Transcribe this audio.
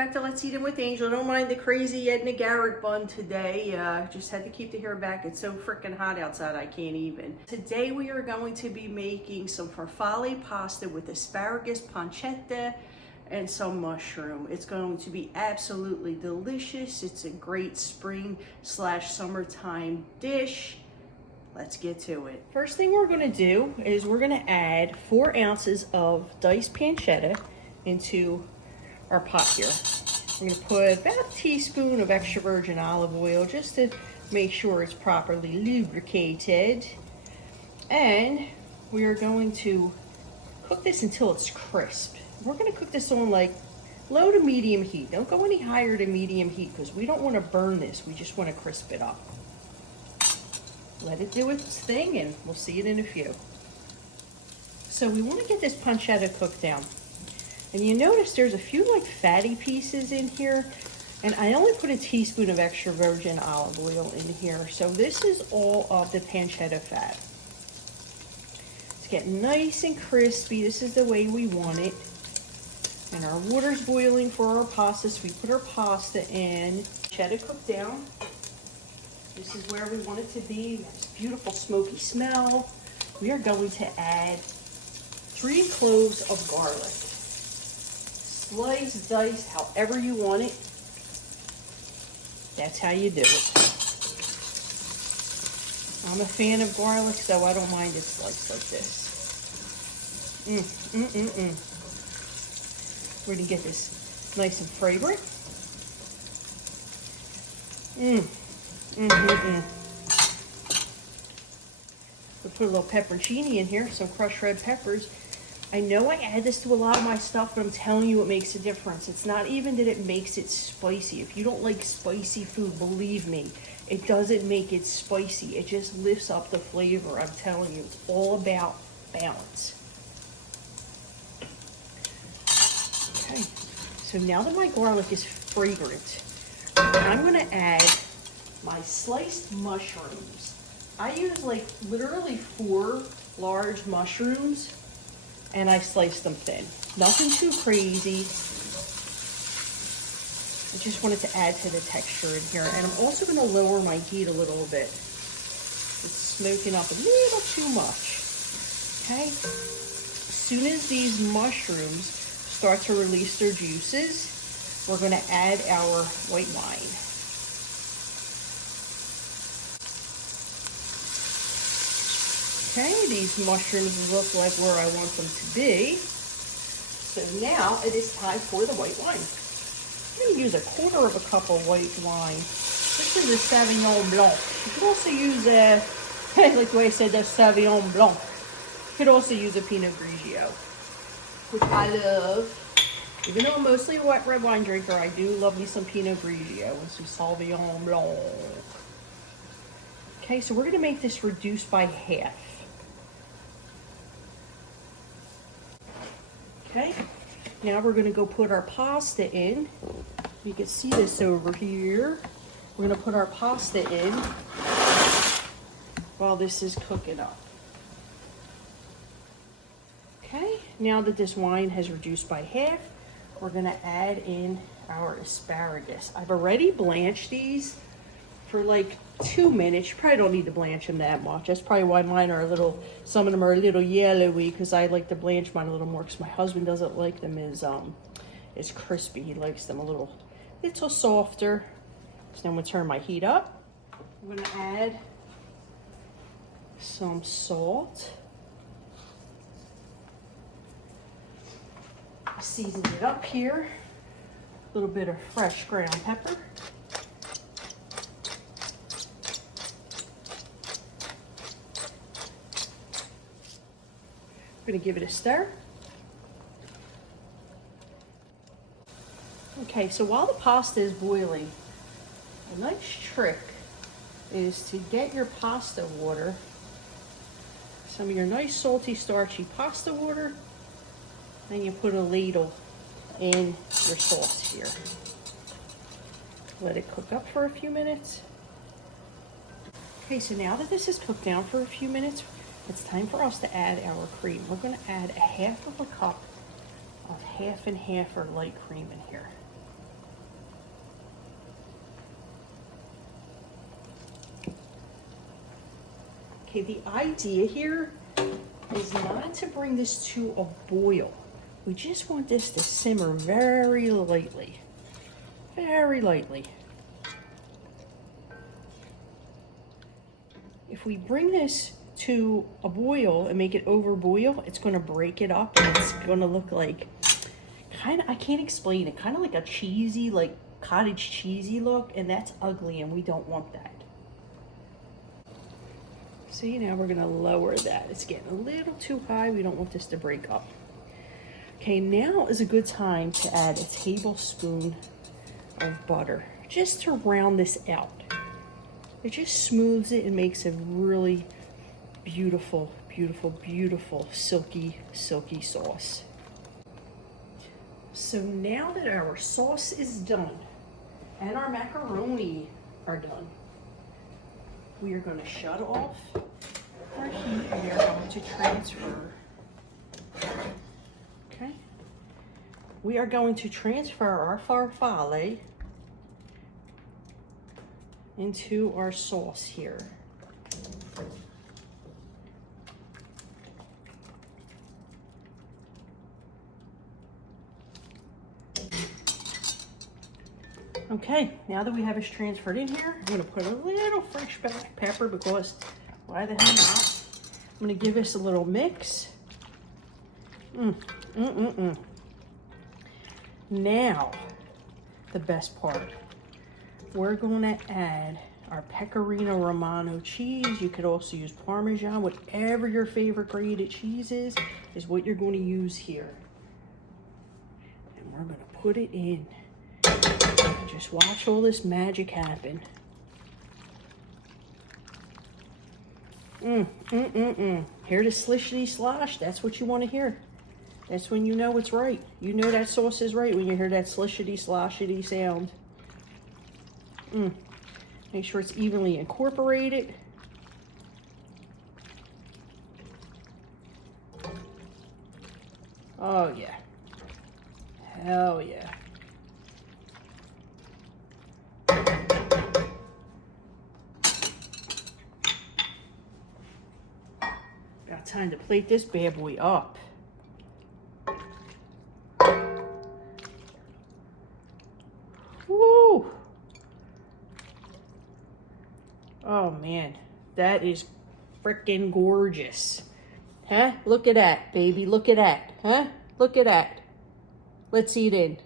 back to Let's Eat 'Em with Angel. Don't mind the crazy Edna Garrett bun today. Just had to keep the hair back. It's so freaking hot outside, I can't even. Today we are going to be making some farfalle pasta with asparagus, pancetta, and some mushroom. It's going to be absolutely delicious. It's a great spring/summertime dish. Let's get to it. First thing we're gonna do is we're gonna add 4 ounces of diced pancetta into our pot here. We're gonna put about a teaspoon of extra virgin olive oil just to make sure it's properly lubricated. And we are going to cook this until it's crisp. We're gonna cook this on like low to medium heat. Don't go any higher than medium heat because we don't wanna burn this. We just wanna crisp it up. Let it do its thing and we'll see it in a few. So we wanna get this pancetta cooked down. And you notice there's a few like fatty pieces in here, and I only put a teaspoon of extra virgin olive oil in here. So this is all of the pancetta fat. It's getting nice and crispy. This is the way we want it. And our water's boiling for our pasta, so we put our pasta in. Pancetta cooked down. This is where we want it to be. This beautiful smoky smell. We are going to add 3 cloves of garlic. Slice, dice, however you want it. That's how you do it. I'm a fan of garlic, so I don't mind it sliced like this. We're gonna get this nice and fragrant. We'll put a little pepperoncini in here, some crushed red peppers. I know I add this to a lot of my stuff, but I'm telling you it makes a difference. It's not even that it makes it spicy. If you don't like spicy food, believe me, it doesn't make it spicy. It just lifts up the flavor. I'm telling you, it's all about balance. Okay, so now that my garlic is fragrant, I'm gonna add my sliced mushrooms. I use like literally 4 large mushrooms, and I sliced them thin. Nothing too crazy. I just wanted to add to the texture in here. And I'm also gonna lower my heat a little bit. It's smoking up a little too much, okay? As soon as these mushrooms start to release their juices, we're gonna add our white wine. Okay, these mushrooms look like where I want them to be. So now it is time for the white wine. I'm going to use 1/4 cup of white wine. This is a Sauvignon Blanc. You could also use a, like the way I said, the Sauvignon Blanc. You could also use a Pinot Grigio, which I love. Even though I'm mostly a white red wine drinker, I do love me some Pinot Grigio and some Sauvignon Blanc. Okay, so we're going to make this reduced by half. Okay, now we're gonna go put our pasta in. You can see this over here. We're gonna put our pasta in while this is cooking up. Okay, now that this wine has reduced by half, we're gonna add in our asparagus. I've already blanched these for like 2 minutes. You probably don't need to blanch them that much. That's probably why mine are a little, some of them are a little yellowy, because I like to blanch mine a little more because my husband doesn't like them as crispy. He likes them a little softer. So then we'll turn my heat up. I'm gonna add some salt. Season it up here. A little bit of fresh ground pepper. Going to give it a stir. Okay, so while the pasta is boiling, a nice trick is to get your pasta water, some of your nice salty starchy pasta water, and you put a ladle in your sauce here. Let it cook up for a few minutes. Okay, so now that this is cooked down for a few minutes, it's time for us to add our cream. We're going to add 1/2 cup of half and half or light cream in here. Okay, the idea here is not to bring this to a boil. We just want this to simmer very lightly. Very lightly. If we bring this to a boil and make it over boil, it's going to break it up and it's going to look like kind of, I can't explain it, kind of like a cheesy, like cottage cheesy look, and that's ugly and we don't want that. See, now we're going to lower that. It's getting a little too high. We don't want this to break up. Okay, now is a good time to add a tablespoon of butter just to round this out. It just smooths it and makes a really beautiful, beautiful, beautiful silky, silky sauce. So now that our sauce is done and our macaroni are done, we are going to shut off our heat and we are going to transfer. Okay. We are going to transfer our farfalle into our sauce here. Okay, now that we have it transferred in here, I'm going to put a little fresh black pepper because why the hell not? I'm going to give this a little mix. Now, the best part. We're going to add our Pecorino Romano cheese. You could also use Parmesan, whatever your favorite grated cheese is what you're going to use here. And we're going to put it in. Just watch all this magic happen. Hear the slishity slosh? That's what you want to hear. That's when you know it's right. You know that sauce is right when you hear that slishity sloshity sound. Make sure it's evenly incorporated. Oh yeah. Hell yeah. About time to plate this bad boy up. Woo! Oh man, that is freaking gorgeous. Huh? Look at that, baby. Look at that. Huh? Look at that. Let's eat in.